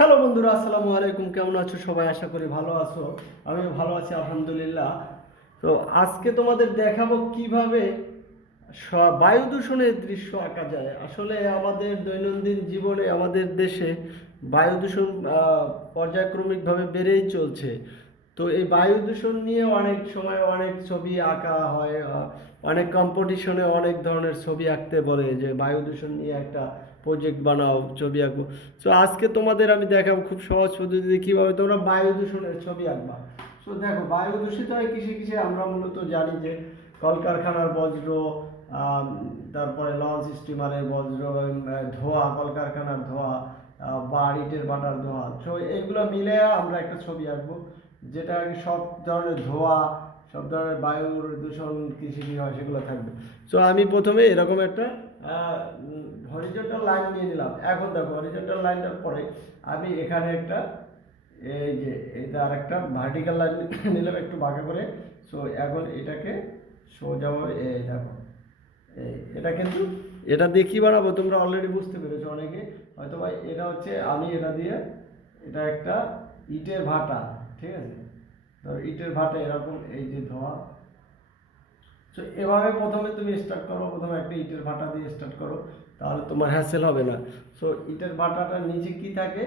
Hello বন্ধুরা, আসসালামু আলাইকুম। কেমন আছো সবাই? আশা করি ভালো আছো। আমি ভালো আছি, আলহামদুলিল্লাহ। তো আজকে তোমাদের দেখাবো কীভাবে বায়ু দূষণের দৃশ্য আঁকা যায়। আসলে আমাদের দৈনন্দিন জীবনে, আমাদের দেশে বায়ু দূষণ পর্যায়ক্রমিকভাবে বেড়েই চলছে। তো এই বায়ু দূষণ নিয়ে অনেক সময় অনেক ছবি আঁকা হয় অনেক কম্পিটিশনে অনেক ধরনের ছবি আঁকতে বলে যে বায়ু দূষণ নিয়ে একটা প্রজেক্ট বানাও, ছবি আঁকবো সো আজকে তোমাদের আমি দেখাবো খুব সহজ পদ্ধতিতে কীভাবে তোমরা বায়ু দূষণের ছবি আঁকবা। সো দেখো বায়ু দূষিত হয় কিসে কিসে? আমরা মূলত জানি যে কলকারখানার বজ্র তারপরে লঞ্চ স্টিমারের বজ্র ধোঁয়া, কলকারখানার ধোঁয়া বা ইটের বাটার ধোঁয়া। সো এইগুলো মিলে আমরা একটা ছবি আঁকবো, যেটা আর কি সব ধরনের ধোঁয়া সব ধরনের বায়ুর দূষণ কৃষি কি হয় সেগুলো থাকবে। তো আমি প্রথমে এরকম একটা হরিজন্টাল লাইন নিয়ে নিলাম। এখন দেখো হরিজন্টাল লাইনটার পরে আমি এখানে একটা এই যে এটা আর একটা ভার্টিক্যাল লাইন নিলাম একটু বাঁকা করে। সো এখন এটাকে সোজাভাবে এই দেখো এই এটা কিন্তু এটা দিয়ে কি বানাবো তোমরা অলরেডি বুঝতে পেরেছ অনেকে। হয়তো ভাই এটা হচ্ছে আমি এটা দিয়ে এটা একটা ইটের ভাটা ঠিক আছে? ধরো ইটের ভাটা এরকম, এই যে ধোঁয়া। তো এভাবে প্রথমে তুমি স্টার্ট করো, প্রথমে একটা ইটের ভাটা দিয়ে স্টার্ট করো, তাহলে তোমার হ্যাসেল হবে না। সো ইটের ভাটাটার নিচে কি থাকে?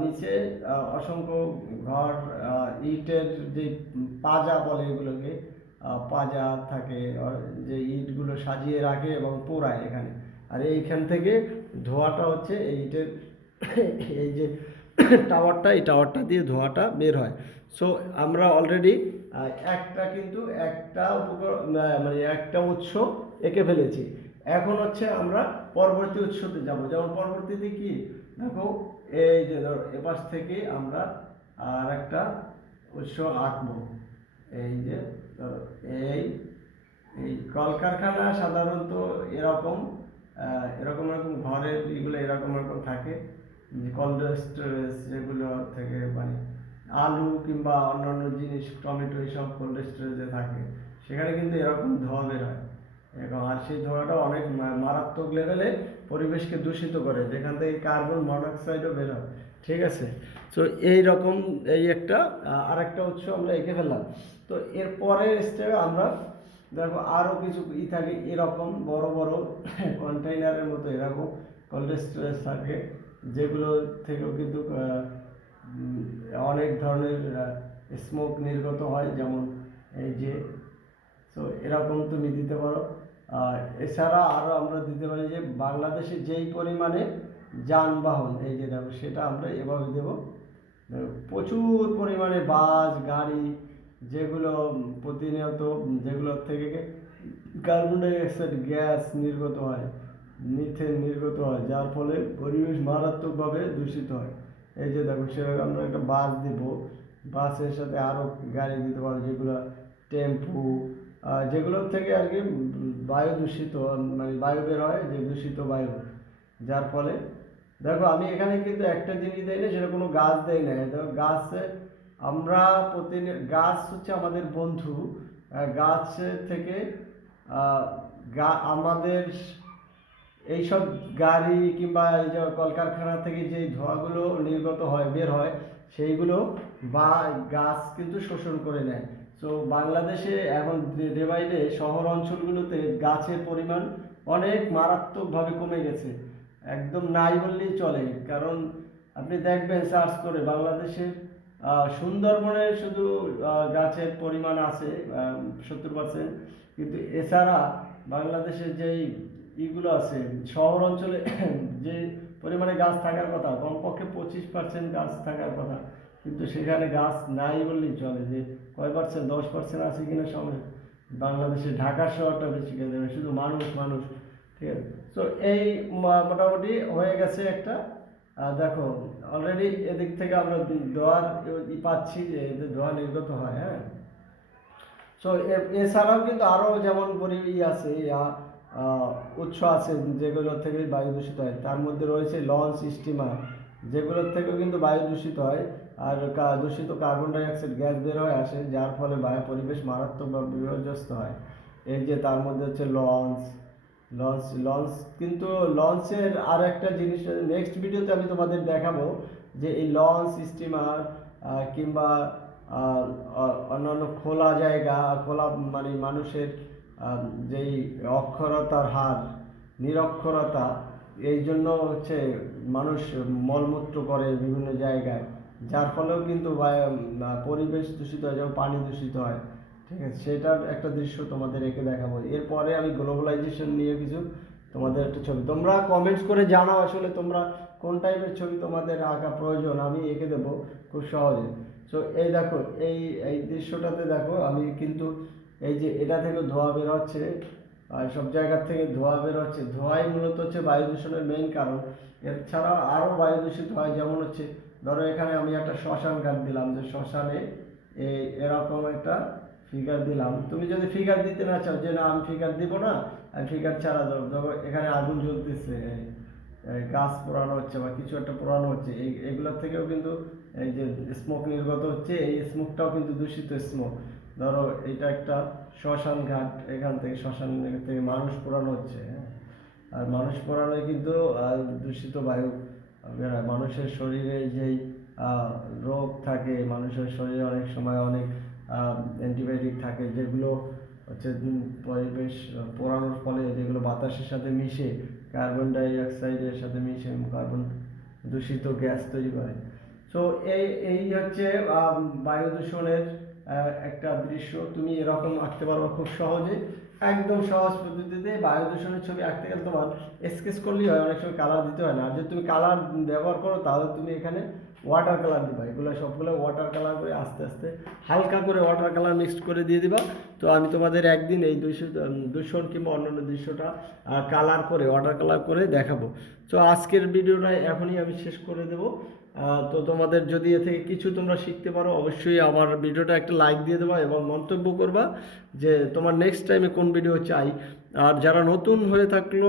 নিচে অসংখ্য ঘর ইটের যে পাজা বলে এগুলোকে পাজা থাকে যে ইটগুলো সাজিয়ে রাখে এবং পোড়ায় এখানে। আর এইখান থেকে ধোঁয়াটা হচ্ছে এই ইটের, এই যে টাওয়ারটা, এই টাওয়ারটা দিয়ে ধোঁয়াটা বের হয়। সো আমরা অলরেডি একটা কিন্তু একটা উপকরণ মানে একটা উৎস এঁকে ফেলেছি। এখন হচ্ছে আমরা পরবর্তী উৎসতে যাব। যেমন পরবর্তীতে কি? দেখো, এই যে ধরো, এপাশ থেকে আমরা আর একটা উৎস আঁকবো। এই যে, ধরো, এই এই কলকারখানা সাধারণত এরকম এরকম এরকম ঘরের এগুলো এরকম এরকম থাকে। কোল্ড স্টোরেজ যেগুলো থেকে মানে আলু কিংবা অন্যান্য জিনিস টমেটো এইসব কোল্ড স্টোরেজে থাকে সেখানে কিন্তু এরকম ধোঁয়া বের হয়। এবং আর সেই ধোঁয়াটা অনেক মারাত্মক লেভেলে পরিবেশকে দূষিত করে যেখান থেকে কার্বন মনোক্সাইডও বের হয়। ঠিক আছে? তো এই রকম এই একটা আহ, আরেকটা উৎস আমরা এঁকে ফেললাম। তো এর পরের স্টেপে আমরা দেখো আরও কিছু ই থাকে এরকম বড় বড় কন্টেইনারের মতো এরকম কোল্ড স্টোরেজ থাকে। যেগুলো থেকেও কিন্তু অনেক ধরনের স্মোক নির্গত হয়, যেমন এই যে তো এরকম তুমি দিতে পারো। আর এছাড়া আরও আমরা দিতে পারি যে, বাংলাদেশে যেই পরিমাণে যানবাহন, এই যে দেখো, সেটা আমরা এভাবে দেবো। প্রচুর পরিমাণে বাস, গাড়ি, যেগুলো প্রতিনিয়ত যেগুলোর থেকে কার্বন ডাইঅক্সাইড গ্যাস নির্গত হয়। মিথেন নির্গত হয়, যার ফলে পরিবেশ মারাত্মকভাবে দূষিত হয়। এই যে দেখো সেরকম আমরা একটা বাস দিব। বাসের সাথে আরও গাড়ি দিতে পারো, যেগুলো টেম্পু যেগুলোর থেকে আর কি বায়ু দূষিত মানে বায়ু বের হয়, যে দূষিত বায়ু। যার ফলে, দেখো, আমি এখানে কিন্তু একটা জিনিস দেই না, সেটা কোনো গাছ দেই না। দেখো, গাছে আমরা প্রতিনিয়ত গাছ হচ্ছে আমাদের বন্ধু। গাছের থেকে আমাদের এইসব গাড়ি কিংবা এই যে কলকারখানা থেকে যে ধোঁয়াগুলো নির্গত হয়, বের হয়, সেইগুলো বা গাছ কিন্তু শোষণ করে নেয়। তো বাংলাদেশে এখন ডে বাই ডে শহর অঞ্চলগুলোতে গাছের পরিমাণ অনেক মারাত্মকভাবে কমে গেছে। একদম নাই বললেই চলে। কারণ আপনি দেখবেন সার্চ করে বাংলাদেশের সুন্দরবনে শুধু গাছের পরিমাণ আছে সত্তর পার্সেন্ট কিন্তু এছাড়া বাংলাদেশের যেই ইগুলো আছে শহর অঞ্চলে যে পরিমাণে গাছ থাকার কথা, কমপক্ষে পঁচিশ পার্সেন্ট গাছ থাকার কথা, কিন্তু সেখানে গাছ নাই বললেই চলে, যে কয় পার্সেন্ট দশ পার্সেন্ট আছে কিনা সময় বাংলাদেশে ঢাকা শহরটা বেশি হবে শুধু মানুষ মানুষ, ঠিক আছে? তো এই মোটামুটি হয়ে গেছে একটা দেখো অলরেডি এদিক থেকে আমরা দোয়ার পাচ্ছি যে এদের ধোয়া নির্গত হয় হ্যাঁ? সো এছাড়াও কিন্তু আরও যেমন পরি আছে উৎস আছে যেগুলোর থেকে বায়ু দূষিত হয়। তার মধ্যে রয়েছে লঞ্চ, স্টিমার, যেগুলোর থেকেও কিন্তু বায়ু দূষিত হয় আর দূষিত কার্বন ডাইঅক্সাইড গ্যাস বের হয়ে আসে, যার ফলে বায়ু পরিবেশ মারাত্মকভাবে বিপর্যস্ত হয়। এই যে তার মধ্যে হচ্ছে লঞ্চ লঞ্চ লঞ্চ কিন্তু লঞ্চের আর একটা জিনিস নেক্সট ভিডিওতে আমি তোমাদের দেখাবো যে এই লঞ্চ, স্টিমার কিংবা অন্যান্য খোলা জায়গা, খোলা মানে মানুষের যেই অক্ষরতার হার, নিরক্ষরতা, এই জন্য হচ্ছে মানুষ মলমূত্র করে বিভিন্ন জায়গায়। যার ফলেও কিন্তু পরিবেশ দূষিত হয়, যেমন পানি দূষিত হয়, ঠিক আছে? সেটার একটা দৃশ্য তোমাদের এঁকে দেখাবো। এরপরে আমি গ্লোবালাইজেশন নিয়ে কিছু তোমাদের একটা ছবি। তোমরা কমেন্টস করে জানাও আসলে তোমরা কোন টাইপের ছবি তোমাদের আঁকা প্রয়োজন, আমি এঁকে দেবো খুব সহজে। সো এই দেখো, এই এই দৃশ্যটাতে দেখো, আমি কিন্তু এই যে এটা থেকে ধোঁয়া বের হচ্ছে আর সব জায়গার থেকে ধোঁয়া বের হচ্ছে। ধোঁয়াই মূলত হচ্ছে বায়ু দূষণের মেইন কারণ। এছাড়াও আরও বায়ু দূষিত হয়, যেমন হচ্ছে, ধরো এখানে আমি একটা শ্মশান ঘাট দিলাম, যে শ্মশানে এই এরকম একটা ফিগার দিলাম। তুমি যদি ফিগার দিতে না চাও, যে না, আমি ফিগার দিব না, আমি ফিগার ছাড়া ধরো ধরো এখানে আগুন জ্বলতেছে গাছ পোড়ানো হচ্ছে বা কিছু একটা পোড়ানো হচ্ছে, এই, এগুলোর থেকেও কিন্তু এই যে স্মোক নির্গত হচ্ছে, এই স্মোকটাও কিন্তু দূষিত স্মোক ধরো এটা একটা শ্মশান ঘাট, এখান থেকে শ্মশান থেকে মানুষ পোড়ানো হচ্ছে হ্যাঁ? আর মানুষ পোড়ানোয় কিন্তু দূষিত বায়ু মানুষের শরীরে যেই রোগ থাকে, মানুষের শরীরে অনেক সময় অনেক অ্যান্টিবায়োটিক থাকে, যেগুলো হচ্ছে পরিবেশ পোড়ানোর ফলে যেগুলো বাতাসের সাথে মিশে কার্বন ডাই অক্সাইডের সাথে মিশে কার্বন দূষিত গ্যাস তৈরি করে। তো এই এই হচ্ছে বায়ু দূষণের একটা দৃশ্য তুমি এরকম আঁকতে পারো খুব সহজে একদম সহজ পদ্ধতিতে বায়ু দূষণের ছবি আঁকতে গেলে তোমার স্কেচ করলেই হয় অনেক সময় কালার দিতে হয় না। আর যদি তুমি কালার ব্যবহার করো তাহলে তুমি এখানে ওয়াটার কালার দিবা। এগুলো সবগুলো ওয়াটার কালার করে আস্তে আস্তে হালকা করে ওয়াটার কালার মিক্সড করে দিয়ে দিবা। তো আমি তোমাদের একদিন এই উম, দূষণ কিংবা অন্যান্য দৃশ্যটা কালার করে ওয়াটার কালার করে দেখাবো। তো আজকের ভিডিওটা এখনই আমি শেষ করে দেবো। তো তোমাদের যদি এ থেকে কিছু তোমরা শিখতে পারো, অবশ্যই আমার ভিডিওটা একটা লাইক দিয়ে দেবা এবং মন্তব্য করবা যে তোমার নেক্সট টাইমে কোন ভিডিও চাই। আর যারা নতুন হয়ে থাকল,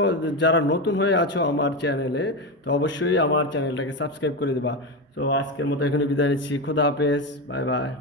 যারা নতুন হয়ে আছো আমার চ্যানেলে তো অবশ্যই আমার চ্যানেলটাকে সাবস্ক্রাইব করে দেবা। তো আজকের মতো এখানে বিদায় নিচ্ছি। খুদা হাফেজ। Bye bye